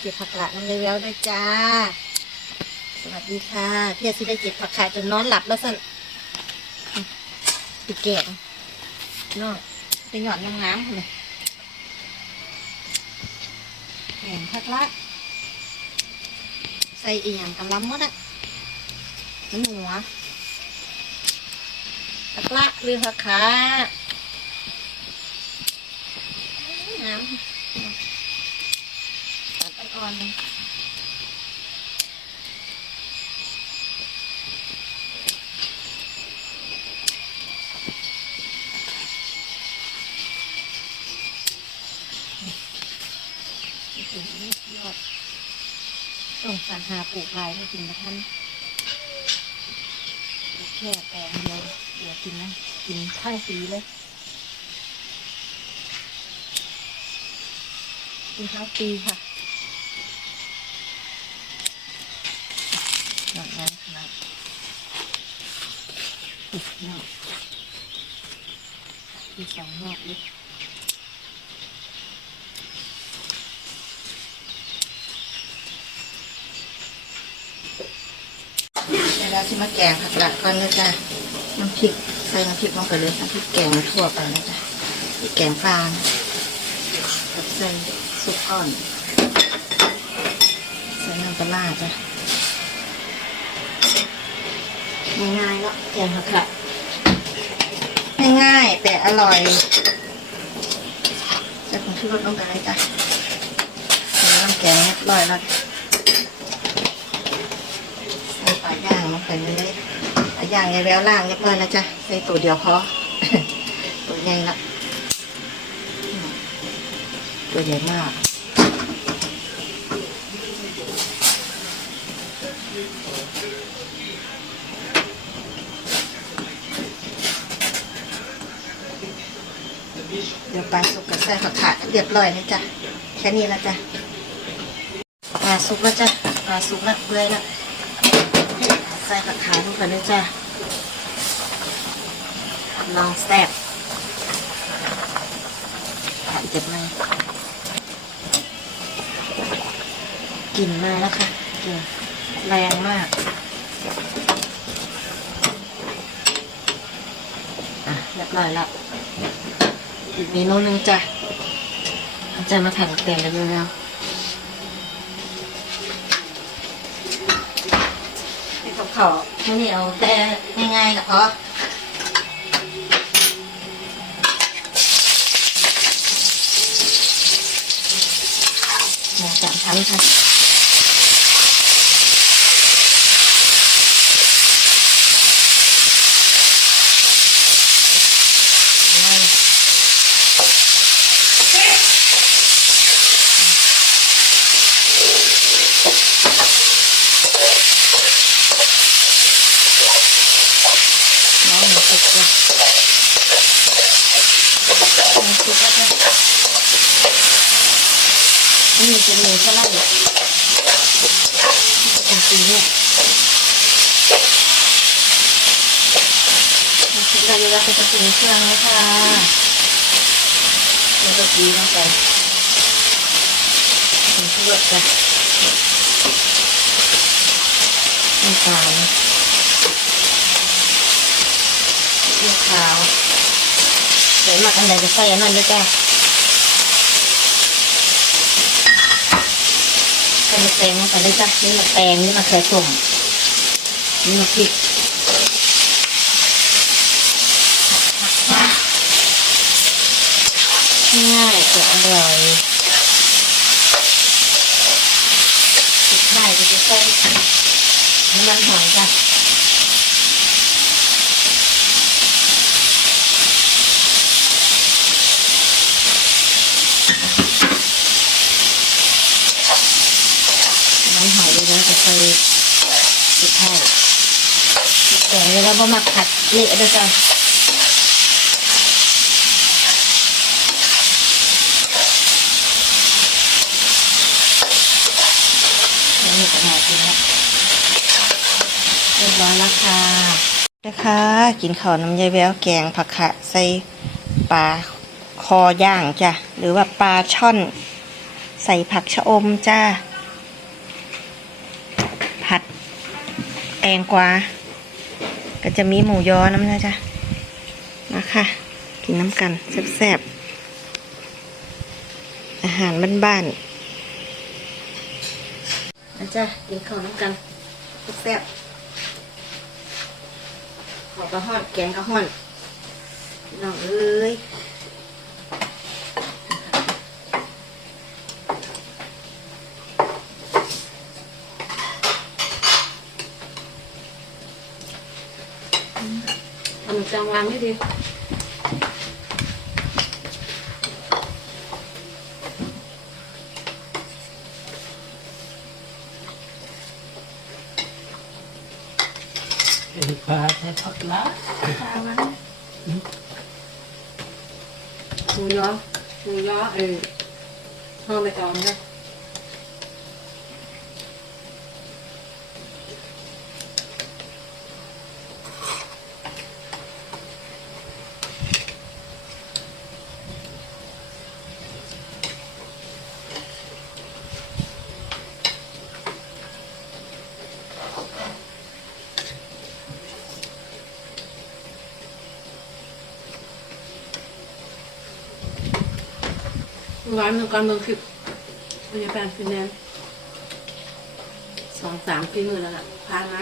เก็บผักกาดน้ำเลยแล้วด้วยจ้า สวัสดีค่ะ เพี่สิได้เก็บผักกาดจนนอนหลับแล้วสั่นปิดแกงเนาะไปหย่อดน้ำน้ำเลยแกงผักละใส่อีหยังกำลังมดอะน้ำหัวผักละหรือผักขาน้ำ ตัดอ่อนๆเลยต้องสรรหาปลูกลายให้กินนะท่านแค่แปลงเดียวเดี๋ยวกินนะ กินข้างสีเลย กินข้าวปีค่ะ น่อยนะนะอีกนอยอีกสองรอบดิเดี๋ยวเราจะมาแกงผักกาดก่อนนะจ๊ะน้ำพริกใส่น้ำพริกลงไปเลยน้ำพริกแกงทั่วไปนะจ๊ะพริกแกงปลานะกับใส่ซุปก้อนใส่น้ำปลาจ้ะ ง่ายๆเนาะแกงผักกาดง่ายๆ แต่อร่อยจะคงชื่อรสลงไปเลยจ้ะใส่น้ำแกงเรียบร้อยแล้วใส่ปลาย่างลงไปเลยปลาย่างยายแววล่างเรียบร้อยแล้วจ้ะใส่ตัวเดียวพอตัวใหญ่ละตัวใหญ่มาก เดี๋ยวปลาสุกกับใส่ผักขาดเรียบร้อยนะจ๊ะแค่นี้แล้วจ้ะปลาสุกแล้วจ้ะปลาสุกแล้วเปื่อยแล้วใส่ผักขาลงไปเลยจ้ะลองแซ่บเจ็บไหมกลิ่นมาแล้วค่ะกลิ่นแรงมากอะเรียบร้อยแล้ว อีกเมนูหนึงจ้ะอาจะมาแผ่นเต็มเลยแล้วให้กับเขาแค่นี้เอาแต่ง่ายๆก็พอหมูสามชั้นค่ะง่าย น้องหมูสุกเลยหมูสุกแล้วก็นี่ เป็นหมูสลัดเลยจริงๆเนี่ยหมูสุกแล้เวลาจะถึงเครื่องแล้วค่ะแล้วก็ดีลงไปถึงเครื่องจ้ะน้ำตาลเลือขาวเดี๋ยวมักอันไหนจะใส่อันนั้นด้วยจ้ะใส่ มะแตงลงไปเลยจ้ะนี่มะแตงนี่มะเขือส้มนี่มะพริกง่ายแต่อร่อยสุดท้ายจะใส่น้ำมันหอยจ้ะ น้ำหอยเลย นะจะใส่สุดท้ายแต่เวลาบ่มาขัดเละด้วยจ้ะนี่ก็น่ากินแล้วเรียบร้อยแล้วค่ะนะคะกินข้าวน้ำยายแววแกงผักขะใส่ปลาคอย่างจ้ะหรือว่าปลาช่อน ใส่ผักชะอมจ้า แองกวา ก็จะมีหมูยอน้ำนะจ๊ะ มาค่ะ กินน้ำกันแซ่บๆ อาหารบ้านๆนะจ๊ะ กินข้าวน้ำกันแซ่บๆขอกระห้อน แกงกระห้อนน้องเอ้ย ทำจังวางให้ดีเป็นปลาใช้ทอดละ หมูยอหมูยอเออห่อใบตองนะ ร้านหนึ่งการเมืองคลิปพยาบาลฟินแลนด์สองสามปีมือแล้วล่ะพามา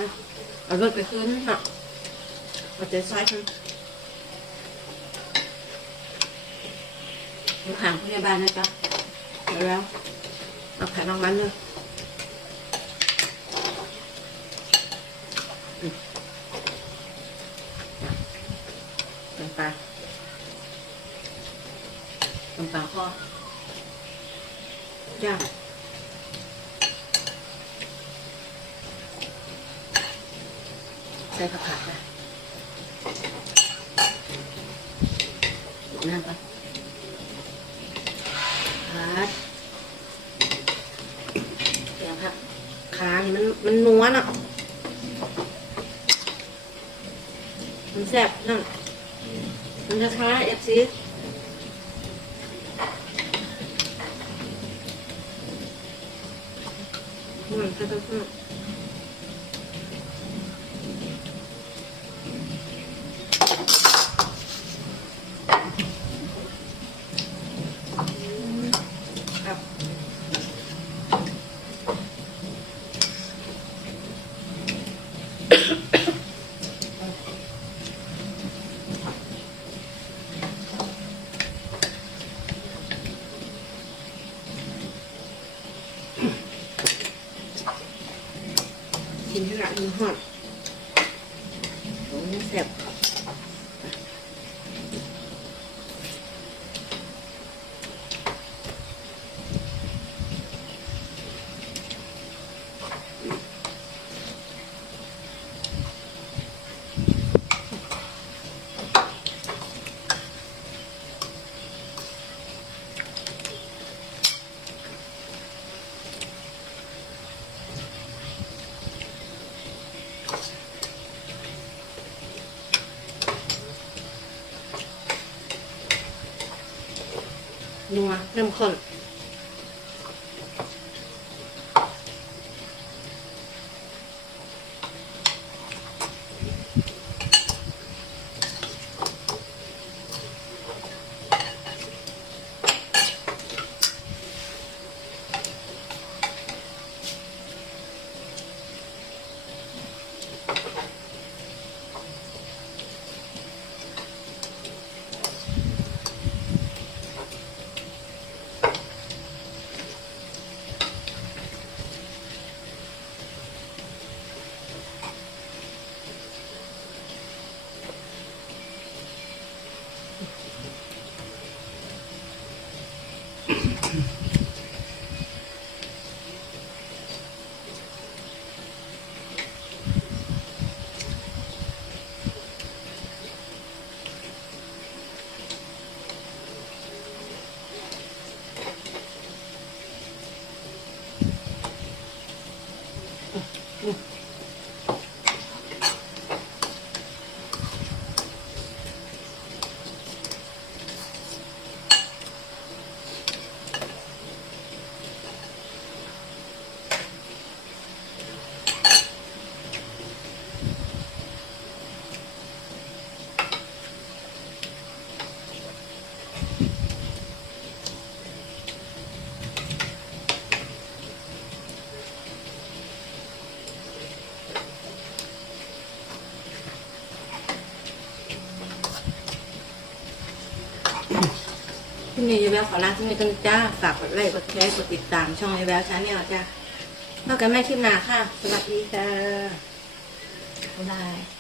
เอารถไปคืนเนะเอาใจซอยกันอยู่ห่างพยาบาลนะจ๊ะเดี๋ยวแล้วเอาแผลรางวัลเลยอืมน้ำปลาน้ำปลาข้อ ย่างใส่ผักขาดไปนั่นไปผัดแกงผักขานี่มันมันนัวเนาะมันแซ่บนั่นมันจะคล้ายเอฟซี อืมค่ะ กินให้ละมันหอดโอ้ยแซ่บ นัวเข้มข้น ที่นี่ยายแววขอลาที่นี่กันจ้า ฝากกดไลค์ กดแชร์ กดติดตามช่องยายแววชาแนลจ้าพบกันแม่คลิปหน้าค่ะ สวัสดีจ้าบ๊ายบาย